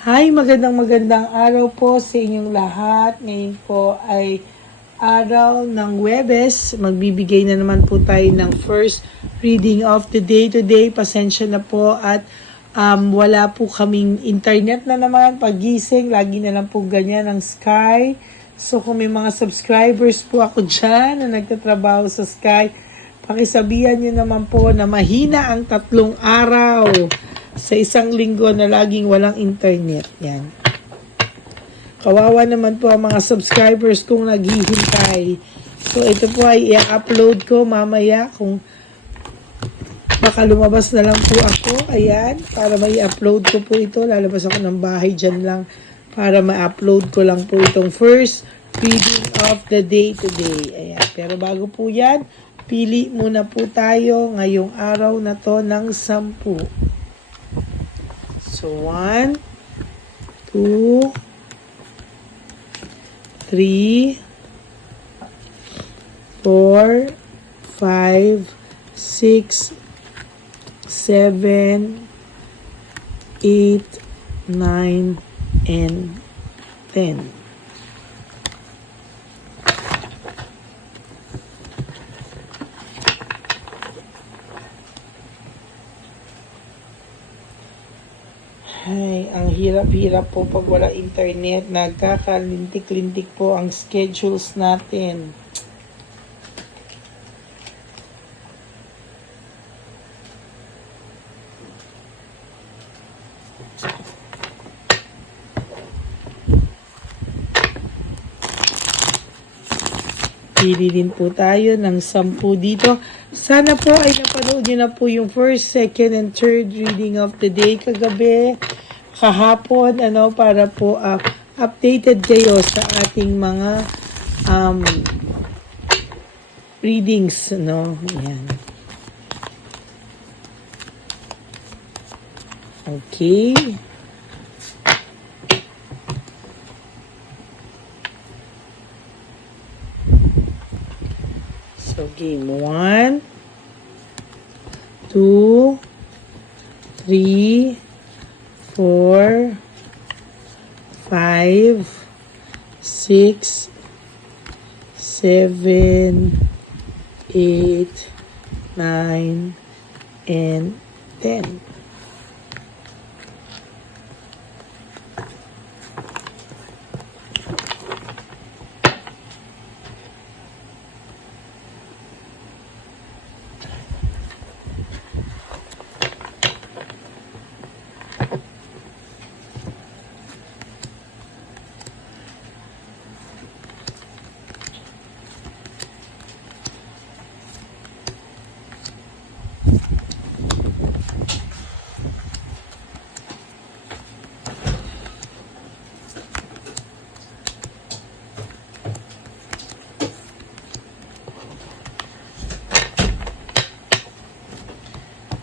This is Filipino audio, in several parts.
Hi, magandang araw po sa inyong lahat. Ngayon po ay araw ng Huwebes. Magbibigay na naman po tayo ng first reading of the day today. Pasensya na po at wala po kaming internet na naman. Pagising, lagi na lang po ganyan ang Sky. So kung may mga subscribers po ako dyan na nagtatrabaho sa Sky, pakisabihan nyo naman po na mahina ang 3 araw sa isang linggo na laging walang internet. Yan. Kawawa naman po ang mga subscribers kung naghihintay. So, ito po ay i-upload ko mamaya kung baka lumabas na lang po ako. Ayan, para may upload ko po ito. Lalabas ako ng bahay dyan lang para ma-upload ko lang po itong first reading of the day today. Ayan, pero bago po yan, pili muna po tayo ngayong araw na to ng 10. So, 1, 2, 3, 4, 5, 6, 7, 8, 9, and 10. Ay, ang hirap-hirap po pag wala internet. Nagkakalintik-lintik po ang schedules natin. Pili din po tayo ng 10 dito. Sana po ay napanood nyo na po yung first, second, and third reading of the day kagabi, kahapon, para po updated kayo sa ating mga readings, Yan. Okay. So, game 1, 2, 3, 4, 5, 6, 7, 8, 9, and 10.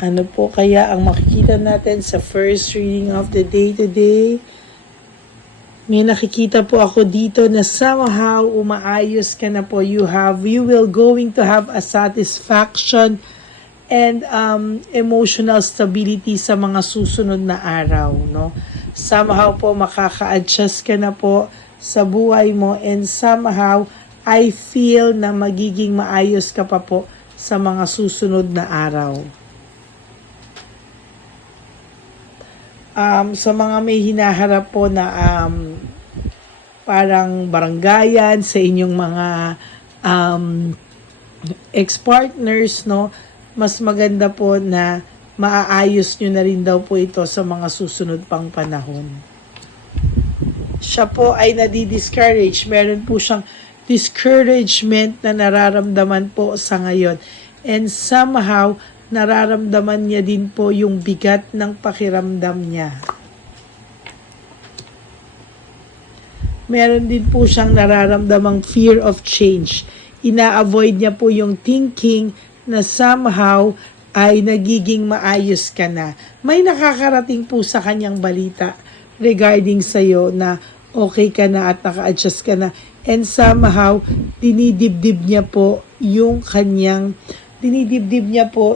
Ano po kaya ang makikita natin sa first reading of the day today? May nakikita po ako dito na somehow umaayos ka na po. You will going to have a satisfaction and emotional stability sa mga susunod na araw, Somehow po makaka-adjust ka na po sa buhay mo, and somehow I feel na magiging maayos ka pa po sa mga susunod na araw. Sa mga may hinaharap po na parang baranggayan sa inyong mga ex-partners, mas maganda po na maaayos nyo na rin daw po ito sa mga susunod pang panahon. Siya po ay nadi-discourage. Meron po siyang discouragement na nararamdaman po sa ngayon. And somehow, nararamdaman niya din po yung bigat ng pakiramdam niya. Meron din po siyang nararamdamang fear of change. Ina-avoid niya po yung thinking na somehow ay nagiging maayos ka na. May nakakarating po sa kanyang balita regarding sa'yo na okay ka na at naka-adjust ka na. And somehow, dinidibdib niya po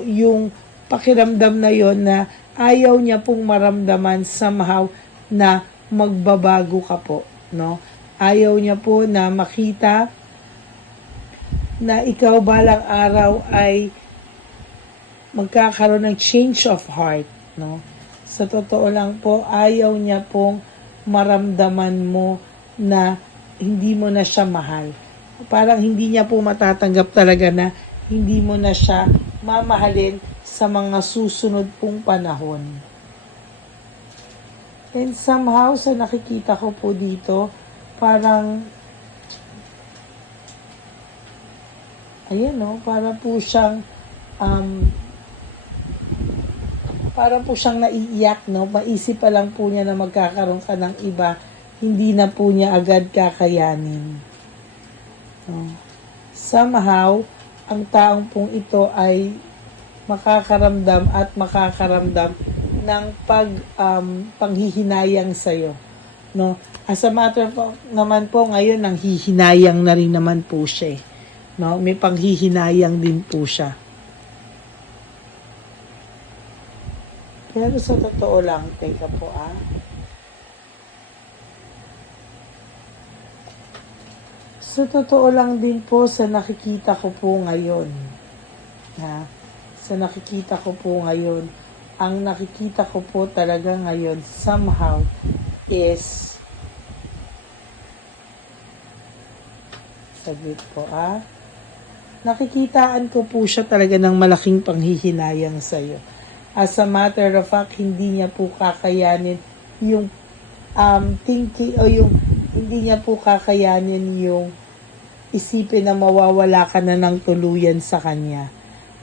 yung pakiramdam na yon na ayaw niya pong maramdaman somehow na magbabago ka po, no? Ayaw niya po na makita na ikaw balang araw ay magkakaroon ng change of heart, no? Sa totoo lang po, ayaw niya pong maramdaman mo na hindi mo na siya mahal. Parang hindi niya po matatanggap talaga na hindi mo na siya mamahalin sa mga susunod pong panahon. And somehow, sa nakikita ko po dito, parang, ayan no, para po siyang naiiyak, no? Maisip pa lang po niya na magkakaroon ka ng iba, hindi na po niya agad kakayanin. No? Somehow, ang taong pong ito ay makakaramdam ng panghihinayang sa'yo. No? As a matter of naman po, ngayon, nang hihinayang na rin naman po siya. No? May panghihinayang din po siya. Pero sa totoo lang, teka po Sa totoo lang din po sa nakikita ko po ngayon. Sa nakikita ko po ngayon, ang nakikita ko po talaga ngayon somehow is saglit po nakikitaan ko po siya talaga ng malaking panghihinayang sa'yo. As a matter of fact, hindi niya po kakayanin yung thinking o yung hindi niya po kakayanin yung isipin na mawawala ka na ng tuluyan sa kanya.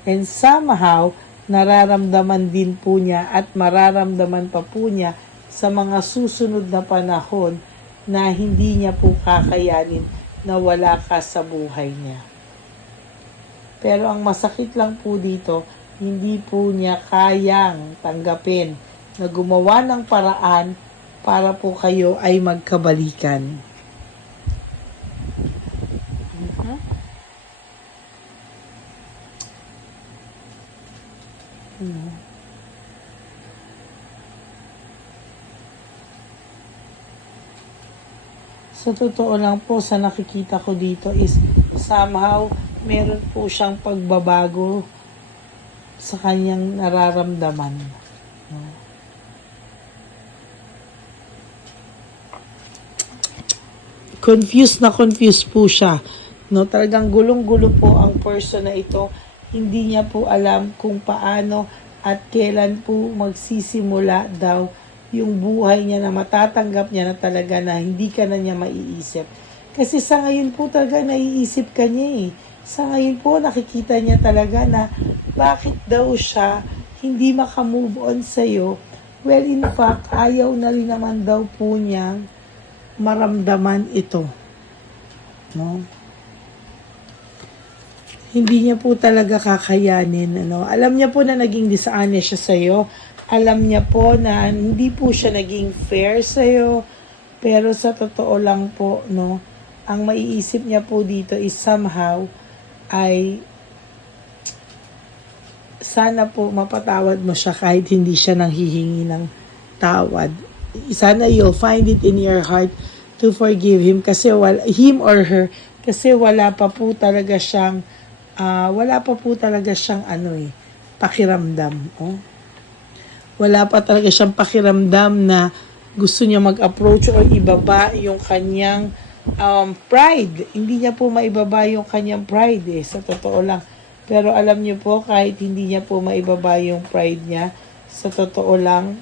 And somehow, nararamdaman din po niya at mararamdaman pa po niya sa mga susunod na panahon na hindi niya po kakayanin na wala ka sa buhay niya. Pero ang masakit lang po dito, hindi po niya kayang tanggapin na gumawa ng paraan para po kayo ay magkabalikan. Sa totoo lang po, sa nakikita ko dito is somehow meron po siyang pagbabago sa kanyang nararamdaman. Confused po siya. No, talagang gulong-gulo po ang person na ito. Hindi niya po alam kung paano at kailan po magsisimula daw yung buhay niya na matatanggap niya na talaga na hindi ka na niya maiisip. Kasi sa ngayon po talaga naiisip ka niya . Sa ngayon po nakikita niya talaga na bakit daw siya hindi makamove on sa'yo. Well, in fact, ayaw na rin naman daw po niyang maramdaman ito. No? Hindi niya po talaga kakayanin. Alam niya po na naging dishonest siya sa'yo. Alam niya po na hindi po siya naging fair sa'yo. Pero sa totoo lang po, no, ang maiisip niya po dito is somehow ay sana po mapatawad mo siya kahit hindi siya nanghihingi ng tawad. Sana you'll find it in your heart to forgive him kasi him or her, kasi wala pa po talaga siyang pakiramdam. Wala pa talaga siyang pakiramdam na gusto niya mag-approach o ibaba yung kanyang pride. Hindi niya po maibaba yung kanyang pride sa totoo lang. Pero alam niyo po, kahit hindi niya po maibaba yung pride niya, sa totoo lang,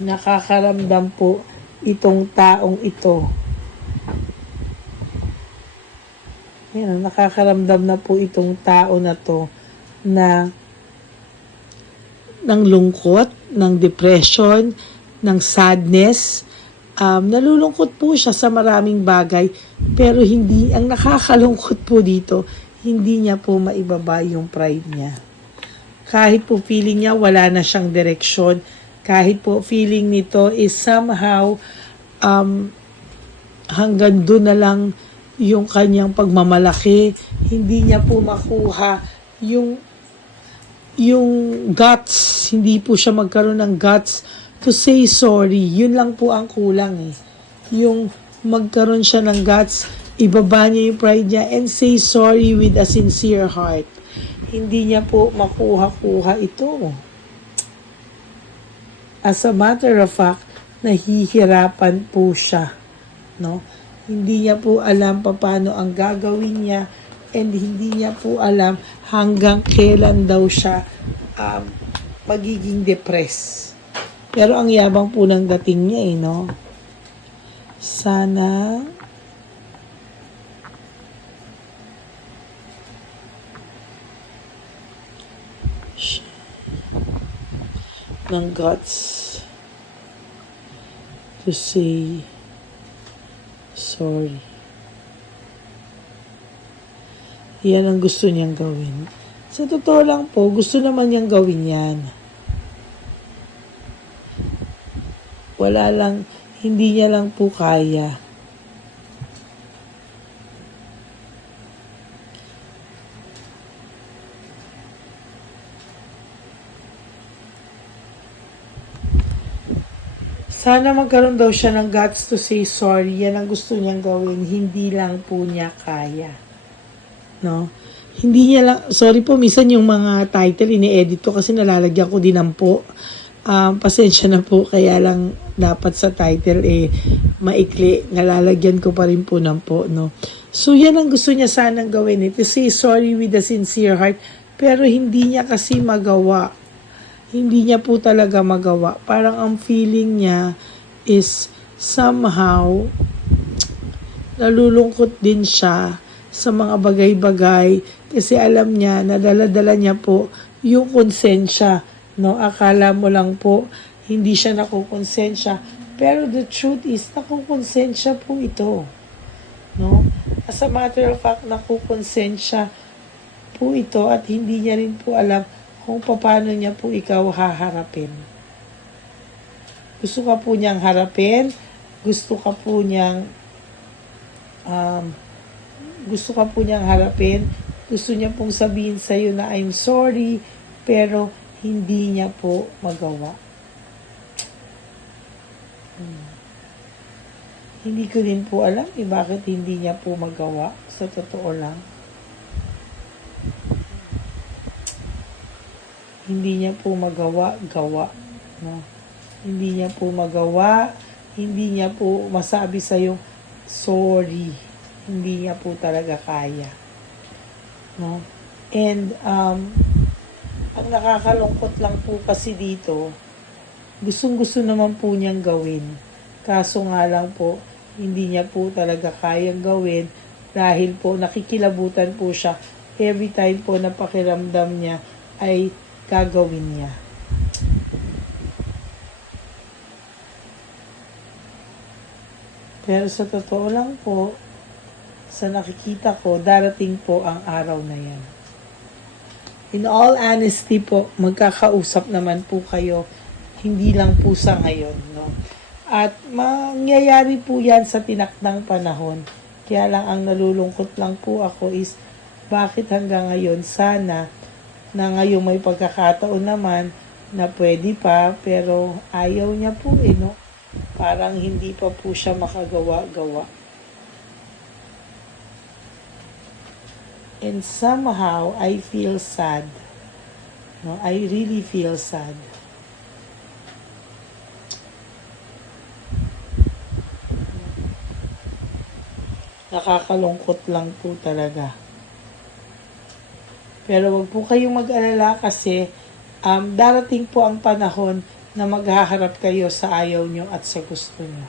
nakakaramdam po itong taong ito. Yan, nakakaramdam na po itong tao na to na ng lungkot, ng depression, ng sadness. Nalulungkot po siya sa maraming bagay, pero hindi, ang nakakalungkot po dito, hindi niya po maibaba yung pride niya. Kahit po feeling niya wala na siyang direksyon, kahit po feeling nito is somehow hanggang doon na lang yung kanyang pagmamalaki, hindi niya po makuha yung guts, hindi po siya magkaroon ng guts to say sorry. Yun lang po ang kulang eh. Yung magkaroon siya ng guts, ibaba niya yung pride niya and say sorry with a sincere heart. Hindi niya po makuha-kuha ito. As a matter of fact, nahihirapan po siya. No? Hindi niya po alam paano ang gagawin niya and hindi niya po alam hanggang kailan daw siya magiging depressed. Pero ang yabang po ng dating niya eh, no? Sana ng guts to say sorry. Yan ang gusto niyang gawin. Sa totoo lang po, gusto naman niyang gawin yan. Wala lang, hindi niya lang po kaya. Sana magkaroon daw siya ng guts to say sorry. Yan ang gusto niyang gawin. Hindi lang po niya kaya. No? Hindi niya lang, sorry po, minsan yung mga title ini-edit ko kasi nalalagyan ko din ng po. Pasensya na po, kaya lang dapat sa title maikli, nalalagyan ko pa rin po ng po, no. So yan ang gusto niya sanang gawin, to say sorry with a sincere heart, pero hindi niya kasi magawa. Hindi niya po talaga magawa. Parang ang feeling niya is somehow nalulungkot din siya sa mga bagay-bagay kasi alam niya na dala-dala niya po yung konsensya, no? Akala mo lang po hindi siya nakukonsensya, pero the truth is nakukonsensya po ito, no? As a matter of fact, nakukonsensya po ito at hindi niya rin po alam kung paano niya po ikaw haharapin. Gusto ka po niyang harapin, gusto ka po niyang harapin, gusto niya pong sabihin sa'yo na I'm sorry, pero hindi niya po magawa. Hindi ko din po alam bakit hindi niya po magawa, sa totoo lang. Hindi niya po gawa, no? Hindi niya po magawa, hindi niya po masabi sa'yo sorry. Hindi niya po talaga kaya. No? And, ang nakakalungkot lang po kasi dito, gustong-gusto naman po niyang gawin. Kaso nga lang po, hindi niya po talaga kayang gawin dahil po nakikilabutan po siya every time po na pakiramdam niya ay gagawin niya. Pero sa totoo lang po, sa nakikita ko, darating po ang araw na yan. In all honesty po, magkakausap naman po kayo, hindi lang po sa ngayon, no? At mangyayari po yan sa tinakdang panahon. Kaya lang ang nalulungkot lang po ako is, bakit hanggang ngayon sana, na ngayon may pagkakataon naman, na pwede pa, pero ayaw niya po no? Parang hindi pa po siya makagawa-gawa. And somehow, I feel sad. No, I really feel sad. Nakakalungkot lang po talaga. Pero wag po kayong mag-alala kasi darating po ang panahon na maghaharap kayo sa ayaw nyo at sa gusto nyo.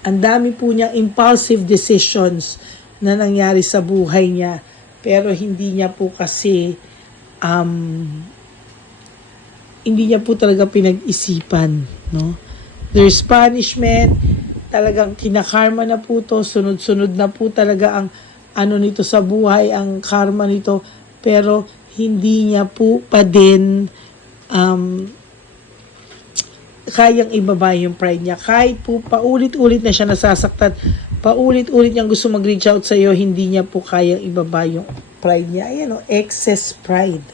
Ang dami po niyang impulsive decisions na nangyari sa buhay niya, pero hindi niya po kasi hindi niya po talaga pinag-isipan, no? There's punishment, talagang kinakarma na po to, sunod-sunod na po talaga ang ano nito sa buhay, ang karma nito, pero hindi niya po pa din kayang ibaba yung pride niya. Kahit po paulit-ulit na siya nasasaktan, paulit-ulit niyang gusto mag-reach out sa iyo, hindi niya po kayang ibaba yung pride niya. Ayan o, excess pride.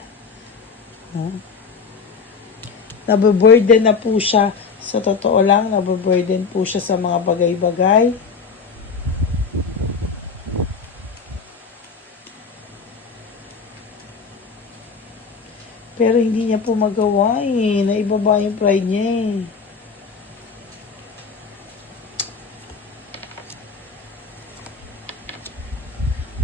No? Nababurden na po siya. Sa totoo lang, nababurden po siya sa mga bagay-bagay. Pero hindi niya po magawa naibaba yung pride niya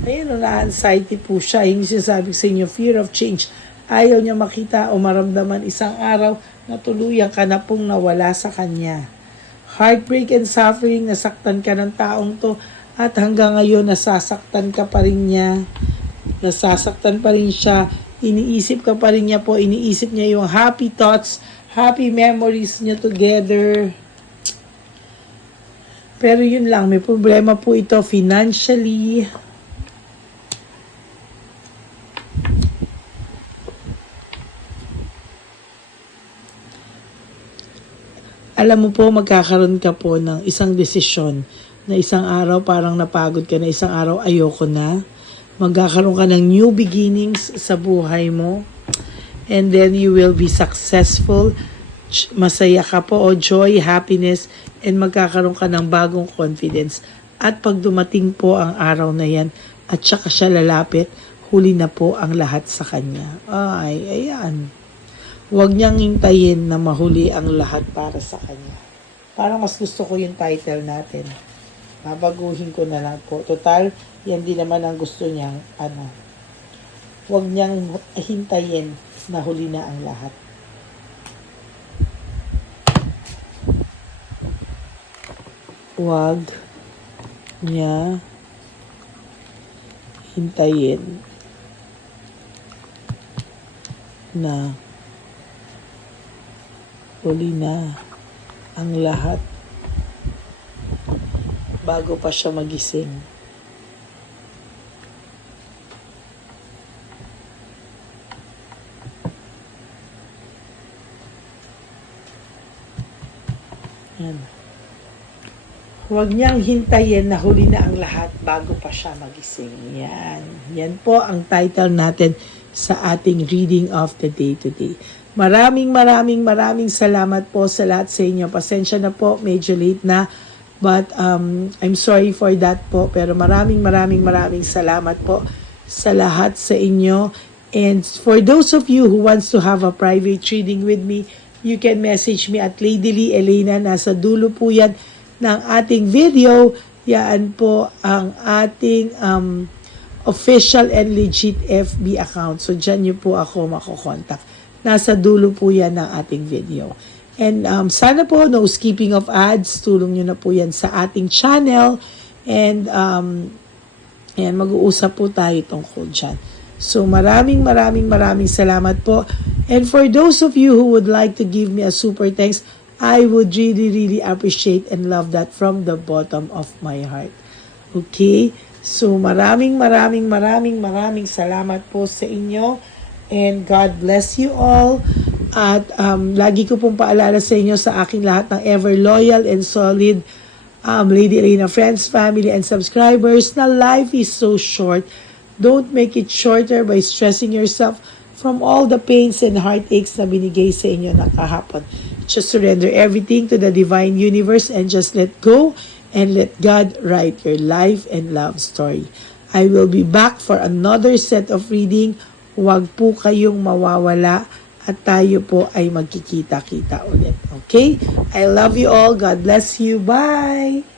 Ayun, na-anxiety po siya. Yung sinasabi sa inyo, fear of change. Ayaw niya makita o maramdaman isang araw na tuluyan ka na pong nawala sa kanya. Heartbreak and suffering, nasaktan ka ng taong to at hanggang ngayon nasasaktan ka pa rin niya. Nasasaktan pa rin siya. Iniisip ka pa rin niya po. Iniisip niya yung happy thoughts, happy memories niya together. Pero yun lang, may problema po ito financially. Alam mo po, magkakaroon ka po ng isang desisyon na isang araw parang napagod ka na, isang araw ayoko na. Magkakaroon ka ng new beginnings sa buhay mo. And then you will be successful. Masaya ka po o joy, happiness, and magkakaroon ka ng bagong confidence. At pag dumating po ang araw na yan at saka siya lalapit, huli na po ang lahat sa kanya. Ay, ayan. Huwag niyang hintayin na mahuli ang lahat para sa kanya. Parang mas gusto ko yung title natin. Babaguhin ko na lang po. Total, yan din naman ang gusto niyang, huwag niyang hintayin na huli na ang lahat. Huwag niya hintayin na huli na ang lahat bago pa siya magising. Yan. Huwag niyang hintayin na huli na ang lahat bago pa siya magising. Yan. Yan po ang title natin sa ating reading of the day today. Maraming salamat po sa lahat sa inyo. Pasensya na po, medyo late na. But I'm sorry for that po. Pero maraming salamat po sa lahat sa inyo. And for those of you who wants to have a private reading with me, you can message me at Lady Lee Elena. Nasa dulo po yan ng ating video. Yan po ang ating official and legit FB account. So dyan nyo po ako makokontak. Nasa dulo po yan ng ating video. And sana po, no skipping of ads, tulong nyo na po yan sa ating channel. And mag-uusap po tayo tungkol dyan. So maraming salamat po. And for those of you who would like to give me a super thanks, I would really appreciate and love that from the bottom of my heart. Okay? So maraming salamat po sa inyo. And God bless you all. At lagi ko pong paalala sa inyo sa aking lahat ng ever loyal and solid Lady Elena friends, family, and subscribers na life is so short. Don't make it shorter by stressing yourself from all the pains and heartaches na binigay sa inyo na kahapon. Just surrender everything to the divine universe and just let go and let God write your life and love story. I will be back for another set of reading. Huwag po kayong mawawala at tayo po ay magkikita-kita ulit. Okay? I love you all. God bless you. Bye!